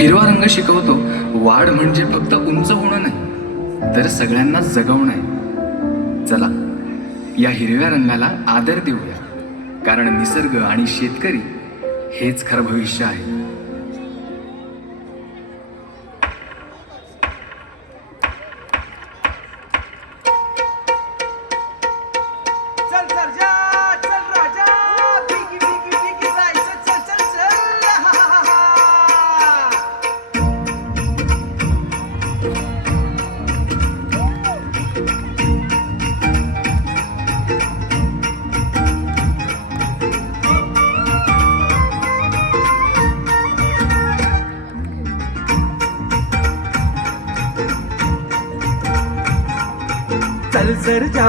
हिरवा रंग शिकवतो वाढ म्हणजे फक्त उंच होणं नाही, तर सगळ्यांना जगवणं आहे. चला या हिरव्या रंगाला आदर देऊया, कारण निसर्ग आणि शेतकरी हेच खरं भविष्य आहे. चल सरजा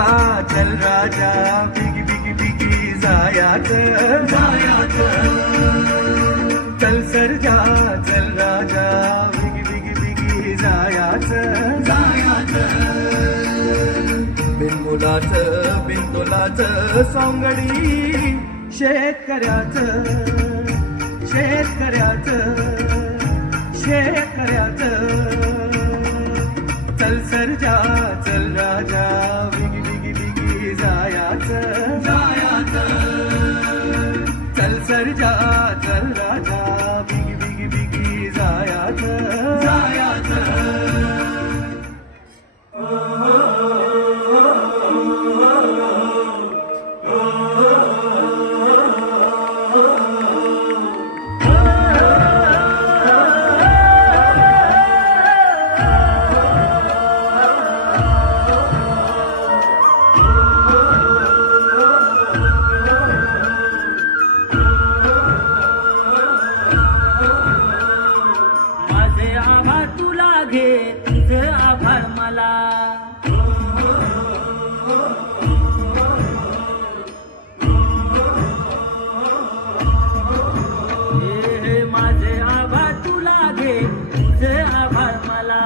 चल राजा बिगी बिगी बिगी जायाचं चल सरजा चल राजा बिगी बिगी बिगी जायाचं बिनमुलाचं बिनतोलाचं सौंगडी शेतकऱ्याचं चल सरजा चल राजा बिगी बिगी बिगी जायाचं चल सरजा चल राजा बिगी बिगी बिगी जायाचं तुझं आभार मला माझे आभार तुला घे तुझे आभार मला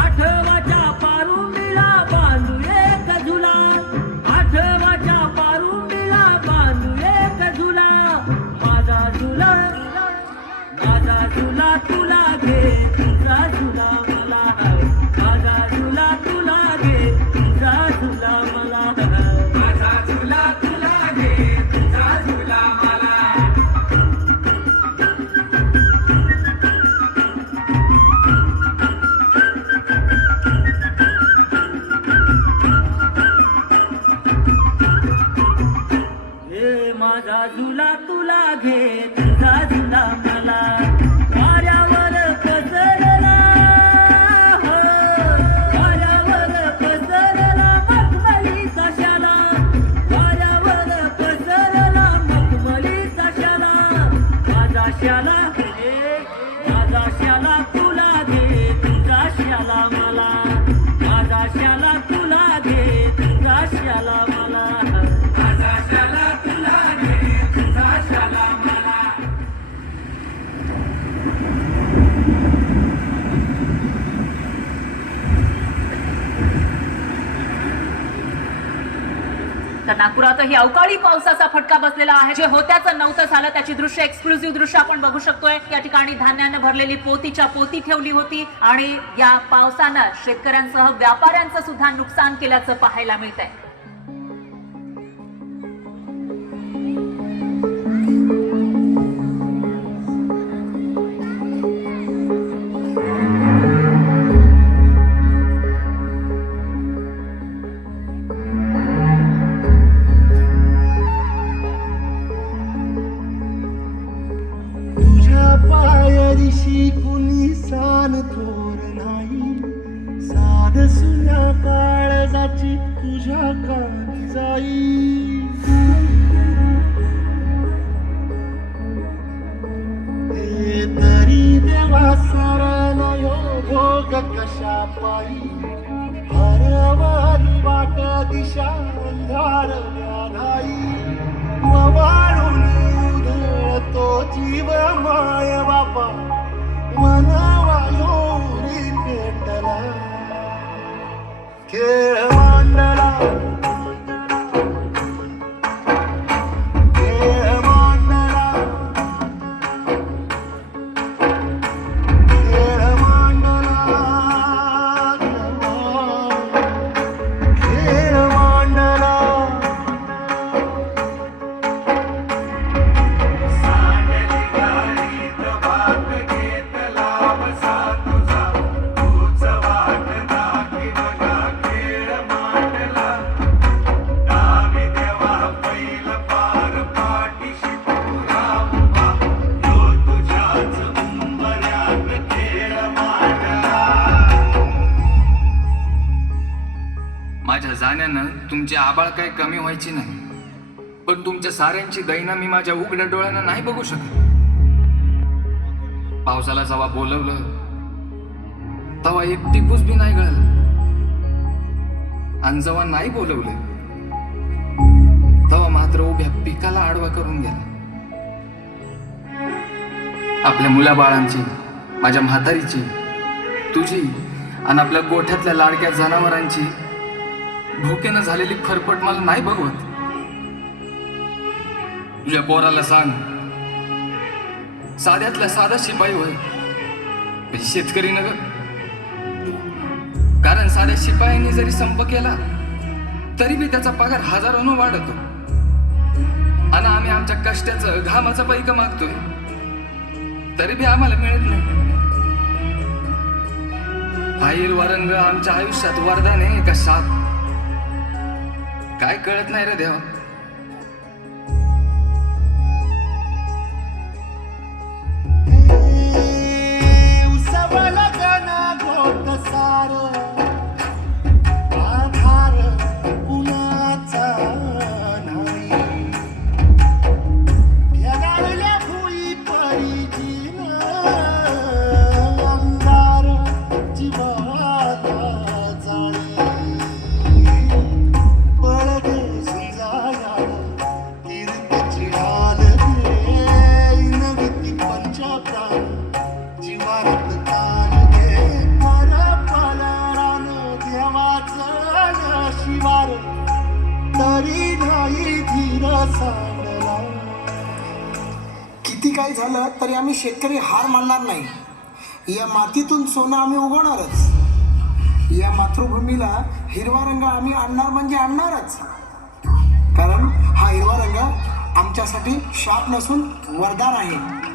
आठवाच्या पारुंडीला बांधू एक झुला आठवाच्या पारुंडीला बांधू एक झुला माझा झुला तुला घे तुझा झुला मला माझा झुला तुला घे तुझा झुला मला माझा झुला तुला घे तुझा झुला मला हे माझा झुला तुला घे तुझा झुला मला वाऱ्यावर पसरला वाऱ्यावर पसरला मखमलीचा शाला वाऱ्यावर पसरला मखमलीचा शाला माझा शाला तुला घे तुझा शाला मला माझा शाला तुला घे तुझा शाला मला माझा शाला तुला घे तुझा शाला मला तर नागपुरातही अवकाळी पावसाचा फटका बसलेला आहे. जे होत्याचं नव्हतं झालं त्याची दृश्य एक्सक्लुझिव्ह दृश्य आपण बघू शकतोय. या ठिकाणी धान्यानं भरलेली पोतीच्या पोती ठेवली होती आणि या पावसानं शेतकऱ्यांसह व्यापाऱ्यांचं सुद्धा नुकसान केल्याचं पाहायला मिळतंय. पायरीशी कुणी सान थोर नाही साध सुन्या काळजाची तुझ्या कानी जाई हे तरी देवा सारण यो भोग कशा पायी हरवारी वाट दिशा अंधारल्या नाही वाळून उधळतो जीव माय बापा मनवायोरी पेटला खेळ मांडला जाण्यानं तुमची आबाळ काही कमी व्हायची नाही, पण तुमच्या साऱ्यांची दैना मी माझ्या उघड्या डोळ्यानं नाही बघू शकत. पावसाला जेव्हा बोलवलं तेव्हा एक टिपूस बी नाही गळालं, आणि जेव्हा नाही बोलवलं तेव्हा मात्र उभ्या पिकाला आडवा करून गेला. आपल्या मुलाबाळांची, माझ्या म्हातारीची, तुझी आणि आपल्या गोठ्यातल्या लाडक्या जनावरांची भुकेनं झालेली फरफट मला नाही बघवत. तुझ्या पोराला सांग, साध्यातल्या साधा शिपाई होय, पण शेतकरी नग. कारण साध्या शिपायांनी जरी संप केला तरी बी त्याचा पगार हजारांनो वाढतो, आणि आम्ही आमच्या कष्टाचं घामाचं पैक मागतोय तरी बी आम्हाला मिळत नाही. हा हिरवा रंग आमच्या आयुष्यात वरदान आहे का शाप, काय कळत नाही रे देवा. उसवला गणा गोट सार आधार कुणाचा नाही. जगावल्या भुई परिजीन अंगार जीवाला जाळी. पळगे समजाया कीर्तीची ढाल दे नगती पंचप्राण जीवात ताल दे. परपलारान देवाचं नशिबार तरी नाही धीर सांडला. किती काय झालं तरी आम्ही शेतकरी हार मानणार नाही. या मातीतून सोनं आम्ही उगवणारच. या मातृभूमीला हिरवा रंग आम्ही आणणार म्हणजे आणणारच. कारण हा हिरवा रंग आमच्यासाठी शाप नसून वरदान आहे.